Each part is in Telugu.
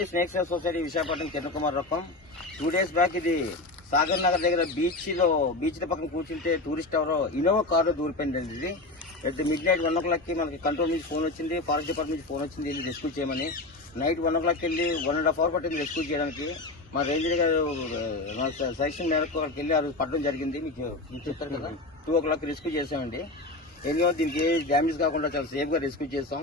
ఇలాంటి snake save society Visakhapatnam Chandrakumar Kumar Rokkam two days back ఇది సాగర్ నగర్ దగ్గర బీచ్లో బీచ్ పక్కన కూర్చుంటే టూరిస్ట్ ఎవరో ఇన్నోవా కారు దూరిపోయిందండి ఇది. ఎట్ మిడ్ నైట్ వన్ ఓ క్లాక్కి మనకి కంట్రోల్ నుంచి ఫోన్ వచ్చింది ఫారెస్ట్ డిపార్ట్మెంట్ నుంచి ఫోన్ వచ్చింది వెళ్ళి రెస్క్యూ చేయమని. నైట్ వన్ ఓ క్లాక్కి వెళ్ళి వన్ అండ్ హాఫ్ అవర్ పట్టింది రెస్క్యూ చేయడానికి. మా రేంజర్ గారు మా సజెషన్ మేరకు అక్కడికి వెళ్ళి ఆ రోజు జరిగింది. మీకు చెప్తారు కదా. టూ ఓ క్లాక్ రెస్క్యూ చేసామండి ఎన్నో దీనికి ఏ డ్యామేజ్ కాకుండా చాలా సేఫ్గా రెస్క్యూ చేసాం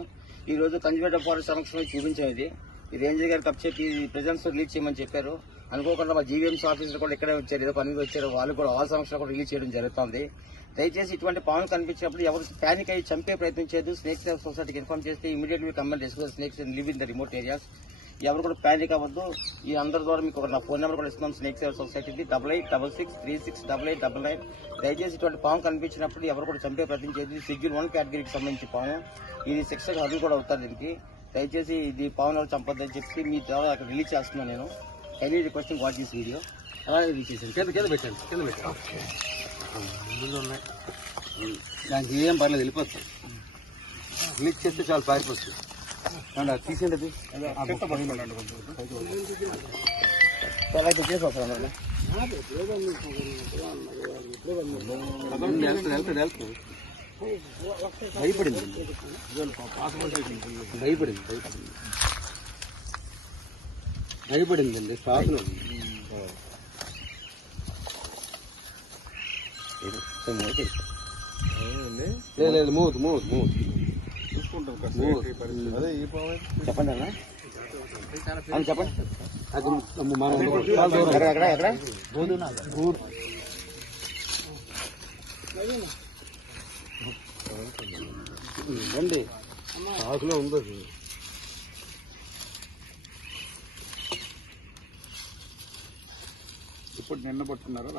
ఈ రోజు కన్జ్యూమర్ ఫారెస్ట్ సంరక్షణ చూపించాం ఇది. ఈ రేంజర్ గారికి కప్ చెప్పి ప్రెజెన్స్ రిలీజ్ చేయమని చెప్పారు. అనుకోకుండా మా జీవీఎంసీ ఆఫీసర్ కూడా ఇక్కడే వచ్చారు. ఏదో పని వచ్చారు. వాళ్ళు కూడా వాళ్ళ సంస్థలు కూడా రిలీజ్ చేయడం జరుగుతుంది. దయచేసి ఇటువంటి పాములు కనిపించినప్పుడు ఎవరు ప్యానిక్ అయ్యి చంపే ప్రయత్నం చేయదు స్నేక్ సేవ్ సొసైటీకి ఇన్ఫార్మ్ చేస్తే ఇమీడియట్లీ కమ్మని rescue snakes live in the remote areas. ఎవరు కూడా ప్యానిక్ అవ్వద్దు. ఈ అందరి ద్వారా మీకు ఒక నా ఫోన్ నెంబర్ కూడా ఇస్తున్నాం. Snake save సొసైటీది double eight double six three six double eight double nine దయచేసి ఇటువంటి పాము కనిపించినప్పుడు ఎవరు కూడా చంపే ప్రయత్నం చేయదు షెడ్యూల్ వన్ కేటగిరీకి సంబంధించి పాము. ఇది శిక్షకు హద్దు కూడా అవుతారు దీనికి. దయచేసి ఇది పావును ఎవరు చంపొద్దని చెప్పి మీ ద్వారా అక్కడ రిలీజ్ చేస్తున్నాను నేను. Any requesting watch this video అలాగే రిలీజ్ చేశాను. కింద కింద పెట్టండి కింద పెట్టండి దానికి ఏం పర్లేదు వెళ్ళిపోతుంది రిలీజ్ చేస్తే చాలా పారిపోతుంది తీసేయండి అది. ఎలా వెళ్తుంది వెళ్తుంది భయపడింది భయపడింది భయపడింది భయపడిందండి శ్వాస లేదు లేదు మూత్ మూత్ చెప్పండి అన్న అవును చెప్పండి అది మనం రండి ఆకులో ఉంది. ఇప్పుడు నిన్న పట్టుకున్నారా?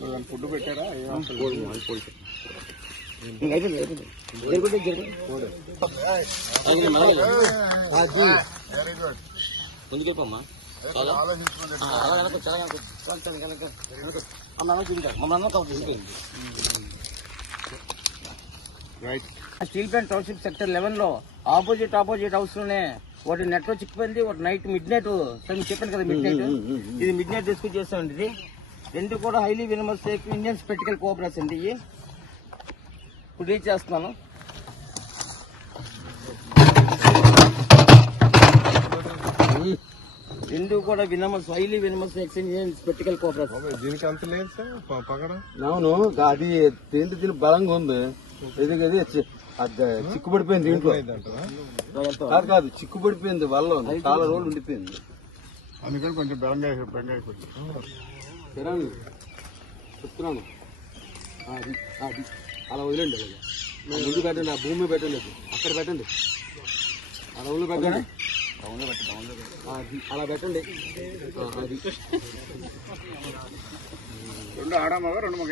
దాని ఫుడ్ పెట్టారా. ముందుకెళ్ళిపోమ్మా. చాలా? అలా వెనక చాలా వెనక వెనక వెనక. అమ్మ చూపించారు మమ్మల్ని కవర్ చేసిపోయింది స్టీల్ ప్లాంట్ టౌన్షిప్ సెక్టర్ లెవెన్లో ఆపోజిట్ ఆపోజిట్ హౌస్లోనే ఒకటి నెట్లో చిక్కిపోయింది. ఒకటి నైట్ మిడ్ నైట్ చెప్పాను కదా మిడ్ నైట్ ఇది మిడ్ నైట్ రెస్క్యూ చేస్తామండి ఇది. రెండు కూడా highly venomous snake Indian spectacled cobras అండి ఇవి. ఇప్పుడు రీచ్ చేస్తున్నాను. రెండు కూడా venomous highly snakes Indian spectacled cobras దీనికి అంత లేదు సార్ పగడ. అవును అది తింటే తిని బలంగా ఉంది? ఇది అది చిక్కుపడిపోయింది దీంట్లో కాదు కాదు చిక్కుపడిపోయింది వల్ల. చాలా రోజులు ఉండిపోయింది. అందుకని కొంచెం బెంగా అయిపోయింది తినాలి చెప్తున్నాను. అది అది. అలా వదిలేండి అలాగే. ముందు పెట్టండి ఆ భూమి పెట్టండి అక్కడ పెట్టండి. ఆ రౌండ్లో పెట్టండి. అలా పెట్టండి. రెండు ఆడమగ రెండు మగ.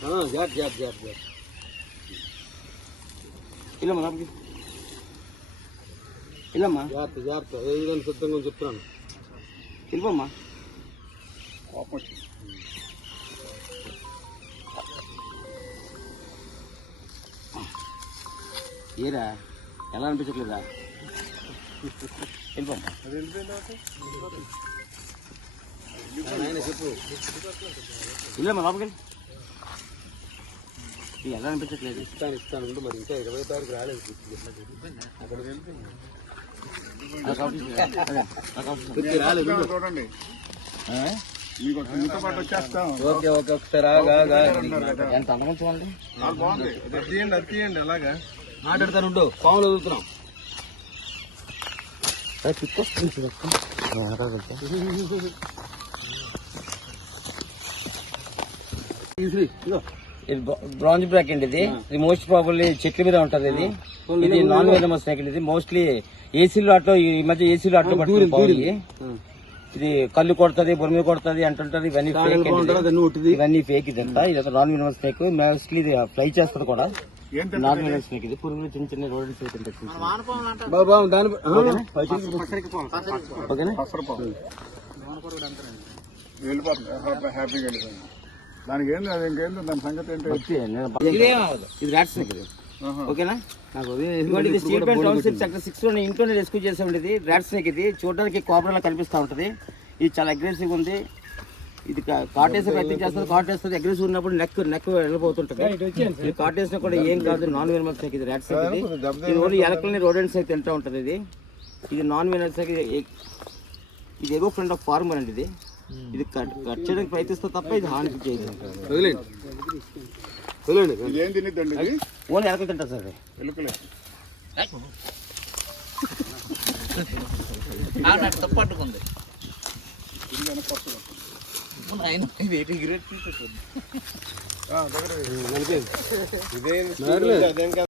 జాగ్రత్త జాగ్రత్త జాగ్రత్త జాగ్రత్త. ఇల్లమ్మా లోపలికి ఇల్లమ్మా. జాగ్రత్త జాగ్రత్త. ఏ విధంగా సిద్ధంగా చెప్తున్నాను. వెళ్ళిపోమ్మా కోపం వచ్చింది ఏరా ఎలా అనిపించట్లేదా? వెళ్ళిపోమ్మా ఇల్లమ్మా లోపలికి ఎలా అనిపించట్లేదు ఇస్తాను ఇస్తాను ఉండు మరి ఇంకా ఇరవై తారీఖు రాలేదు. అక్కడ రాలేదు. చూడండి ఓకే ఓకే ఒకసారి ఎంత చూడండి? తీయండి అది తీయండి అలాగా. మాట్లాడతాను ఉండు. పాములు వదులుతున్నాం ఇది బ్రాంజ్ బ్రాక్ అండి ఇది. ఇది మోస్ట్ ప్రాబబ్లీ చెట్ల మీద ఉంటది ఇది. ఇది నాన్ వెనమస్ సైకిల్ ఇది. మోస్ట్లీ ఏసీలో ఆటో ఈ మధ్య ఏసీలో ఆటో పట్టుకుని పోయి ఇది కళ్ళు కొడుతుంది బొమ్మ కొడుతుంది అంటుంటది ఇవన్నీ ఫేక్ ఇవన్నీ ఫేక్ ఇదంతా ఇది నాన్ వెనమస్ స్నేక్. మోస్ట్లీ ఇది ఫ్లై చేస్తుంది కూడా. నాన్ వెనమస్ స్నేక్ ఇది. పురుగులు చిన్న చిన్న రోడ్డు స్నేక్ ఓకేనా? హ్యాపీగా దానికి ఏంది అది ఇంకేంది దాని సంగతి ఏంటి? ఇదేం ఓకేనా? నాకు ఇది స్టీల్ ప్లాంట్ టౌన్షిప్ సెక్టర్ ఇంట్లోనే రెస్క్యూ చేసే ఉండేది. ర్యాట్ స్నేక్ ఇది. చూడడానికి కోబ్రాలా కనిపిస్తూ ఉంటుంది. ఇది చాలా అగ్రెసివ్ ఉంది. ఇది కాటేసే ప్రయత్నం చేస్తుంది. కాటేస్తుంది అగ్రెసివ్ ఉన్నప్పుడు నెక్ నెక్ వెళ్ళిపోతుంటుంది. ఇది కాటేసినా కూడా ఏం కాదు నాన్ వెనమల్ స్నేక్ ఇది ర్యాట్ స్నేక్ ఇది. ఇది ఓన్లీ ఎలకల్ని రోడెంట్స్ అయితే తింటూ ఉంటుంది ఇది. ఇది నాన్ వెనమల్ స్నేక్ ఇది. ఇది ఎగో ఫ్రెండ్ ఆఫ్ ఫార్మర్ అండి ఇది. ఇది కట్ కట్ చేయడానికి ప్రయత్నిస్తే తప్ప ఇది హాని చేయదు. వదిలేండి వదిలేండి ఇదేం తినిద్దండి ఇది? ఓన్లీ ఎలకలు తింటారు సార్. ఎలుకలే. ఇదేం